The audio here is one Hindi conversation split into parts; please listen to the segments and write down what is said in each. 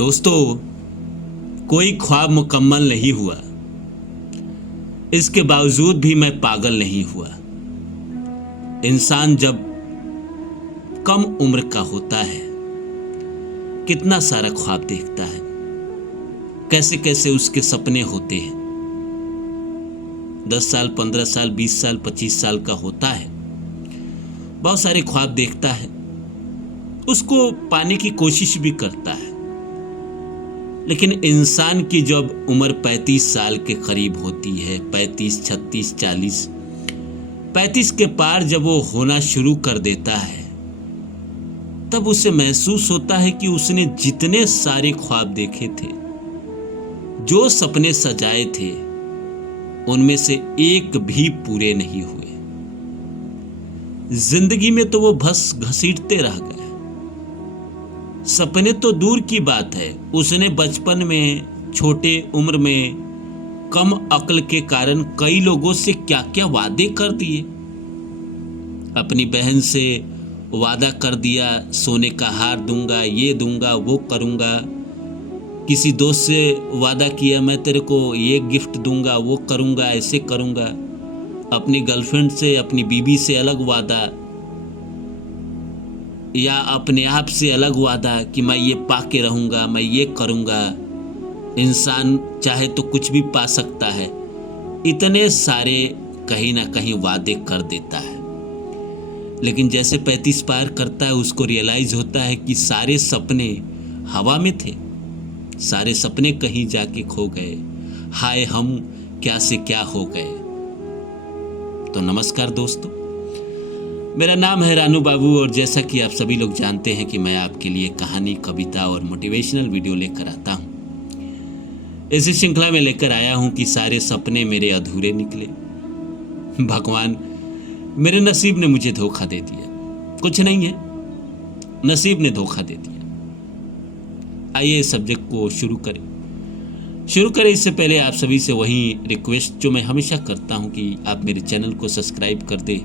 दोस्तों, कोई ख्वाब मुकम्मल नहीं हुआ, इसके बावजूद भी मैं पागल नहीं हुआ। इंसान जब कम उम्र का होता है कितना सारा ख्वाब देखता है, कैसे कैसे उसके सपने होते हैं। 10 साल, 15 साल, 20 साल, 25 साल का होता है, बहुत सारे ख्वाब देखता है, उसको पाने की कोशिश भी करता है। लेकिन इंसान की जब उम्र 35 साल के करीब होती है, 35, 36, 40, 35 के पार जब वो होना शुरू कर देता है, तब उसे महसूस होता है कि उसने जितने सारे ख्वाब देखे थे, जो सपने सजाए थे, उनमें से एक भी पूरे नहीं हुए। जिंदगी में तो वो बस घसीटते रह गए। सपने तो दूर की बात है, उसने बचपन में, छोटे उम्र में, कम अक्ल के कारण कई लोगों से क्या क्या वादे कर दिए। अपनी बहन से वादा कर दिया, सोने का हार दूंगा, ये दूंगा, वो करूंगा। किसी दोस्त से वादा किया, मैं तेरे को ये गिफ्ट दूंगा, वो करूंगा, ऐसे करूंगा। अपनी गर्लफ्रेंड से, अपनी बीबी से अलग वादा, या अपने आप से अलग वादा कि मैं ये पा के रहूंगा, मैं ये करूंगा। इंसान चाहे तो कुछ भी पा सकता है, इतने सारे कहीं ना कहीं वादे कर देता है। लेकिन जैसे 35 पार करता है, उसको रियलाइज होता है कि सारे सपने हवा में थे, सारे सपने कहीं जाके खो गए। हाय, हम क्या से क्या हो गए। तो नमस्कार दोस्तों, मेरा नाम है रानू बाबू, और जैसा कि आप सभी लोग जानते हैं कि मैं आपके लिए कहानी, कविता और मोटिवेशनल वीडियो लेकर आता हूं। इसी श्रृंखला में लेकर आया हूं कि सारे सपने मेरे अधूरे निकले। भगवान, मेरे नसीब ने मुझे धोखा दे दिया। कुछ नहीं है, नसीब ने धोखा दे दिया। आइए इस सब्जेक्ट को शुरू करें। इससे पहले आप सभी से वही रिक्वेस्ट जो मैं हमेशा करता हूं कि आप मेरे चैनल को सब्सक्राइब कर दें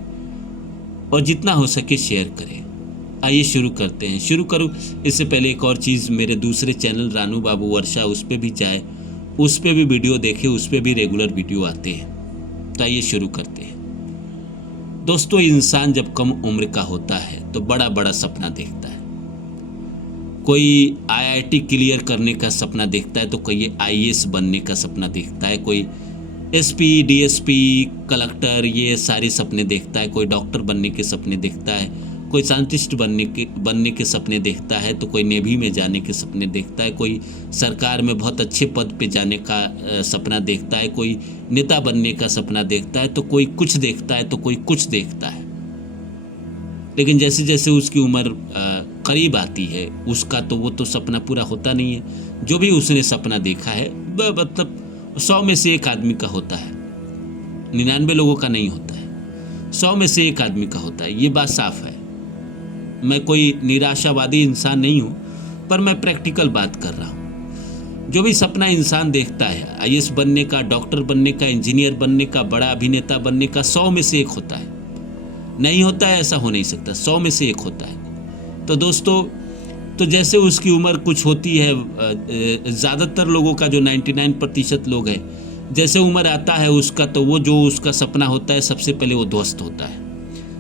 और जितना हो सके शेयर करें। आइए शुरू करते हैं। शुरू करूं इससे पहले एक और चीज़, मेरे दूसरे चैनल रानू बाबू वर्षा, उस पर भी जाए, उस पर भी वीडियो देखे, उस पर भी रेगुलर वीडियो आते हैं। तो आइए शुरू करते हैं। दोस्तों, इंसान जब कम उम्र का होता है तो बड़ा बड़ा सपना देखता है। कोई IIT क्लियर करने का सपना देखता है, तो कोई IAS बनने का सपना देखता है, कोई SP, DSP, कलेक्टर, ये सारे सपने देखता है। कोई डॉक्टर बनने के सपने देखता है, कोई साइंटिस्ट बनने के सपने देखता है, तो कोई नेवी में जाने के सपने देखता है, कोई सरकार में बहुत अच्छे पद पे जाने का सपना देखता है, कोई नेता बनने का सपना देखता है, तो कोई कुछ देखता है, तो कोई कुछ देखता है। लेकिन जैसे जैसे उसकी उम्र करीब आती है, उसका तो वो तो सपना पूरा होता नहीं है। जो भी उसने सपना देखा है, मतलब 100 में से एक आदमी का होता है, 99 लोगों का नहीं होता है, 100 में से एक आदमी का होता है। ये बात साफ है। मैं कोई निराशावादी इंसान नहीं हूँ, पर मैं प्रैक्टिकल बात कर रहा हूँ। जो भी सपना इंसान देखता है, IAS बनने का, डॉक्टर बनने का, इंजीनियर बनने का, बड़ा अभिनेता बनने का, 100 में से एक होता है। नहीं होता है ऐसा हो नहीं सकता, 100 में से एक होता है। तो दोस्तों, तो जैसे उसकी उम्र कुछ होती है, ज़्यादातर लोगों का जो 99% लोग हैं, जैसे उम्र आता है उसका, तो वो जो उसका सपना होता है, सबसे पहले वो ध्वस्त होता है।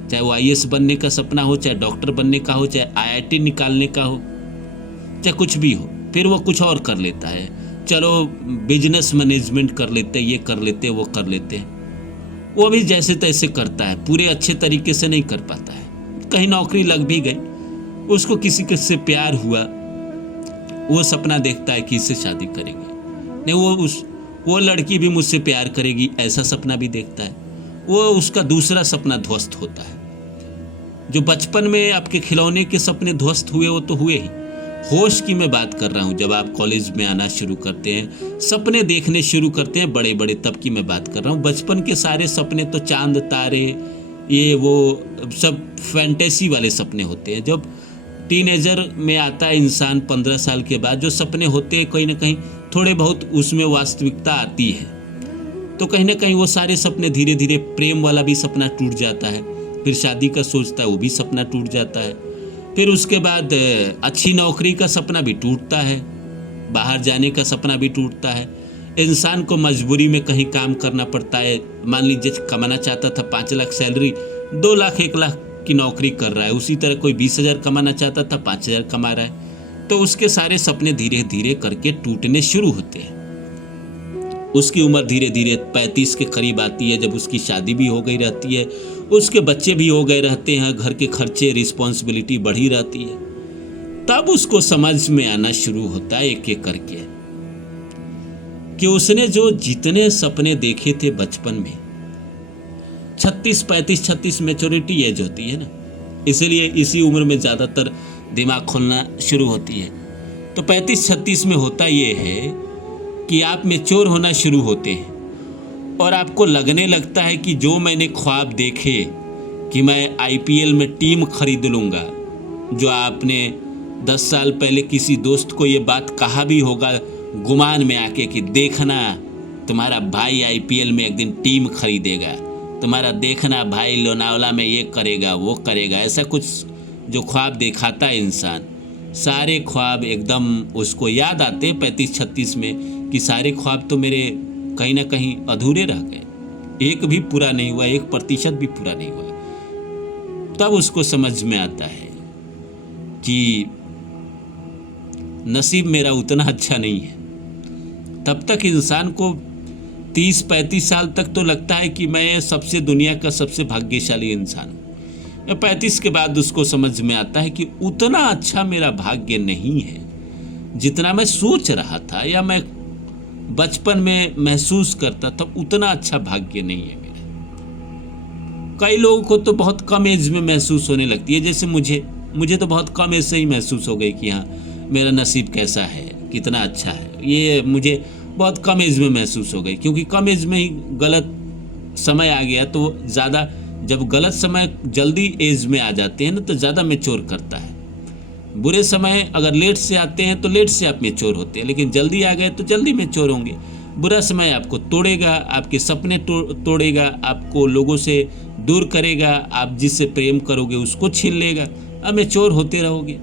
चाहे वो IAS बनने का सपना हो, चाहे डॉक्टर बनने का हो, चाहे IIT निकालने का हो, चाहे कुछ भी हो, फिर वो कुछ और कर लेता है। चलो बिजनेस मैनेजमेंट कर लेते, ये कर लेते, वो कर लेते हैं। वो भी जैसे तैसे करता है, पूरे अच्छे तरीके से नहीं कर पाता है। कहीं नौकरी लग भी गई, उसको किसी से प्यार हुआ, वो सपना देखता है कि इससे शादी करेंगे, नहीं वो लड़की भी मुझसे प्यार करेगी, ऐसा सपना भी देखता है। वो उसका दूसरा सपना ध्वस्त होता है। जो बचपन में आपके खिलौने के सपने ध्वस्त हुए, वो तो हुए ही। होश की मैं बात कर रहा हूँ, जब आप कॉलेज में आना शुरू करते हैं, सपने देखने शुरू करते हैं बड़े बड़े, तब की मैं बात कर रहा हूँ। बचपन के सारे सपने तो चांद तारे, ये वो सब फैंटेसी वाले सपने होते हैं। जब टीनेजर में आता है इंसान 15 साल के बाद, जो सपने होते हैं कहीं ना कहीं थोड़े बहुत उसमें वास्तविकता आती है, तो कहीं ना कहीं वो सारे सपने धीरे धीरे, प्रेम वाला भी सपना टूट जाता है, फिर शादी का सोचता है, वो भी सपना टूट जाता है, फिर उसके बाद अच्छी नौकरी का सपना भी टूटता है, बाहर जाने का सपना भी टूटता है। इंसान को मजबूरी में कहीं काम करना पड़ता है। मान लीजिए कमाना चाहता था 5 लाख सैलरी, 2 लाख 1 लाख की नौकरी कर रहा है। उसी तरह कोई 20,000 कमाना चाहता था, 5,000 कमा रहा है। तो उसके सारे सपने धीरे धीरे करके टूटने शुरू होते हैं। उसकी उम्र धीरे धीरे 35 के करीब आती है, जब उसकी शादी भी हो गई रहती है, उसके बच्चे भी हो गए रहते हैं, घर के खर्चे रिस्पॉन्सिबिलिटी बढ़ी रहती है। तब उसको समझ में आना शुरू होता है एक एक करके कि उसने जो जितने सपने देखे थे बचपन में, 36, 35, 36 मैच्योरिटी एज होती है ना, इसलिए इसी उम्र में ज़्यादातर दिमाग खोलना शुरू होती है। तो 35-36 में होता ये है कि आप मैच्योर होना शुरू होते हैं और आपको लगने लगता है कि जो मैंने ख्वाब देखे कि मैं आईपीएल में टीम खरीद लूँगा, जो आपने 10 साल पहले किसी दोस्त को ये बात कहा भी होगा गुमान में आके कि देखना तुम्हारा भाई आईपीएल में एक दिन टीम खरीदेगा, तुम्हारा देखना भाई लोनावला में ये करेगा वो करेगा, ऐसा कुछ जो ख्वाब दिखाता है इंसान, सारे ख्वाब एकदम उसको याद आते 35-36 में कि सारे ख्वाब तो मेरे कहीं ना कहीं अधूरे रह गए, एक भी पूरा नहीं हुआ, 1% भी पूरा नहीं हुआ। तब उसको समझ में आता है कि नसीब मेरा उतना अच्छा नहीं है। तब तक इंसान को 30-35 साल तक तो लगता है कि मैं सबसे दुनिया का सबसे भाग्यशाली इंसान हूँ। 35 के बाद उसको समझ में आता है कि उतना अच्छा मेरा भाग्य नहीं है जितना मैं सोच रहा था या मैं बचपन में महसूस करता था, उतना अच्छा भाग्य नहीं है मेरा। कई लोगों को तो बहुत कम एज में महसूस होने लगती है, जैसे मुझे तो बहुत कम एज से ही महसूस हो गई कि हाँ मेरा नसीब कैसा है, कितना अच्छा है। ये मुझे बहुत कम एज में महसूस हो गई, क्योंकि कम एज में ही गलत समय आ गया। तो ज़्यादा जब गलत समय जल्दी एज में आ जाते हैं ना, तो ज़्यादा मैच्योर करता है। बुरे समय अगर लेट से आते हैं तो लेट से आप मैच्योर होते हैं, लेकिन जल्दी आ गए तो जल्दी मैच्योर होंगे। बुरा समय आपको तोड़ेगा, आपके सपने तोड़ेगा, आपको लोगों से दूर करेगा, आप जिससे प्रेम करोगे उसको छीन लेगा। अब मैच्योर होते रहोगे।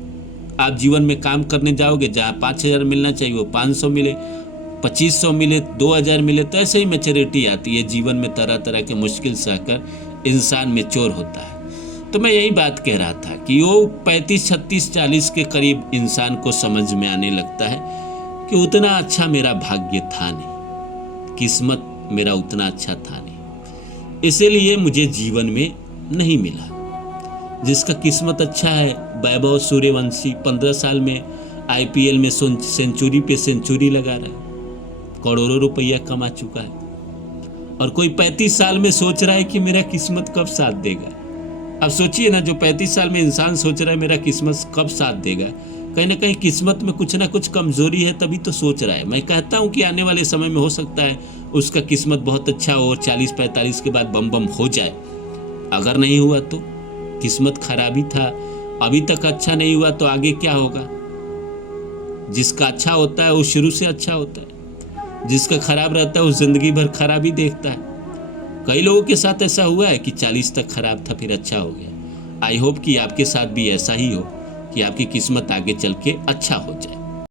आप जीवन में काम करने जाओगे, जहाँ 5,000 मिलना चाहिए वो 500 मिले, 2500 मिले, 2000 मिले, तो ऐसे ही मैच्योरिटी आती है। जीवन में तरह तरह के मुश्किल सहकर इंसान मैच्योर होता है। तो मैं यही बात कह रहा था कि वो 35, 36, 40 के करीब इंसान को समझ में आने लगता है कि उतना अच्छा मेरा भाग्य था नहीं, किस्मत मेरा उतना अच्छा था नहीं, इसीलिए मुझे जीवन में नहीं मिला। जिसका किस्मत अच्छा है, वैभव सूर्यवंशी 15 साल में आईपीएल में सेंचुरी पे सेंचुरी लगा रहा है, करोड़ों रुपया कमा चुका है। और कोई 35 साल में सोच रहा है कि मेरा किस्मत कब साथ देगा। अब सोचिए ना, जो 35 साल में इंसान सोच रहा है मेरा किस्मत कब साथ देगा, कहीं ना कहीं किस्मत में कुछ ना कुछ कमजोरी है, तभी तो सोच रहा है। मैं कहता हूँ कि आने वाले समय में हो सकता है उसका किस्मत बहुत अच्छा हो, 40-45 के बाद बम बम हो जाए। अगर नहीं हुआ तो किस्मत खराबी था, अभी तक अच्छा नहीं हुआ तो आगे क्या होगा। जिसका अच्छा होता है वो शुरू से अच्छा होता है, जिसका खराब रहता है वो जिंदगी भर खराबी देखता है। कई लोगों के साथ ऐसा हुआ है कि 40 तक खराब था फिर अच्छा हो गया। आई होप कि आपके साथ भी ऐसा ही हो, कि आपकी किस्मत आगे चल के अच्छा हो जाए।